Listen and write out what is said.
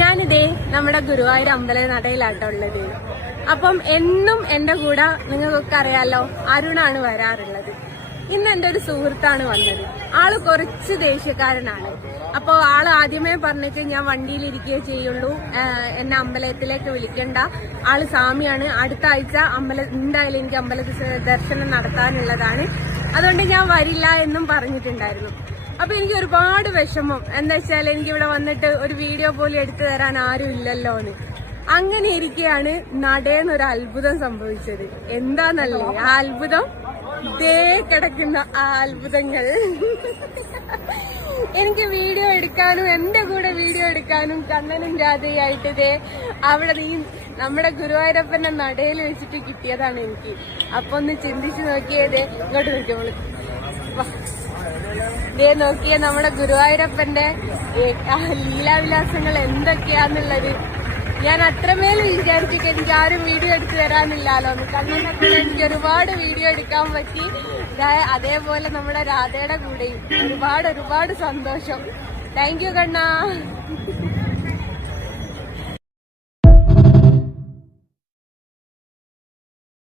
ഞാനിതേ നമ്മുടെ ഗുരുവായൂർ അമ്പല നടയിലാട്ടുള്ളത്. അപ്പം എന്നും എന്റെ കൂടെ നിങ്ങൾക്കൊക്കെ അറിയാലോ അരുണാണ് വരാറുള്ളത്. ഇന്ന് എന്റെ ഒരു സുഹൃത്താണ് വന്നത്. ആള് കുറച്ച് ദേഷ്യക്കാരനാണ്. അപ്പൊ ആള് ആദ്യമേ പറഞ്ഞിട്ട് ഞാൻ വണ്ടിയിലിരിക്കുകയേ ചെയ്യുള്ളൂ, എന്നെ അമ്പലത്തിലേക്ക് വിളിക്കണ്ട, ആള് സ്വാമിയാണ്, അടുത്ത ആഴ്ച എന്തായാലും എനിക്ക് അമ്പല ദർശനം നടത്താനുള്ളതാണ്, അതുകൊണ്ട് ഞാൻ വരില്ല എന്നും പറഞ്ഞിട്ടുണ്ടായിരുന്നു. അപ്പൊ എനിക്ക് ഒരുപാട് വിഷമം. എന്താ വെച്ചാൽ എനിക്ക് ഇവിടെ വന്നിട്ട് ഒരു വീഡിയോ പോലും എടുത്തു തരാൻ ആരും ഇല്ലല്ലോ എന്ന്. അങ്ങനെ ഇരിക്കുകയാണ് നടേന്നൊരു അത്ഭുതം സംഭവിച്ചത്. എന്താന്നല്ലേ ആ അത്ഭുതം? ദേ കിടക്കുന്ന ആ അത്ഭുതങ്ങൾ. എനിക്ക് വീഡിയോ എടുക്കാനും എന്റെ കൂടെ വീഡിയോ എടുക്കാനും കണ്ണനും രാധയായിട്ട് ദേ അവിടെ നമ്മുടെ ഗുരുവായൂരപ്പന്റെ നടയിൽ വെച്ചിട്ട് കിട്ടിയതാണ് എനിക്ക്. അപ്പൊ ഒന്ന് ചിന്തിച്ചു നോക്കിയതേ, ഇങ്ങോട്ട് നോക്കിയോളൂ, ദേ നോക്കിയ നമ്മുടെ ഗുരുവായൂരപ്പന്റെ ലീലാവിലാസങ്ങൾ എന്തൊക്കെയാന്നുള്ളത്. ഞാൻ അത്രമേൽ വിചാരിച്ചിട്ട് എനിക്ക് ആരും വീഡിയോ എടുത്തു തരാനില്ലല്ലോ എന്ന്. കണ്ണന്റെ കൂടെ എനിക്ക് ഒരുപാട് വീഡിയോ എടുക്കാൻ പറ്റി. അതേപോലെ നമ്മുടെ രാധയുടെ കൂടെയും ഒരുപാട് സന്തോഷം. Thank you Kanna.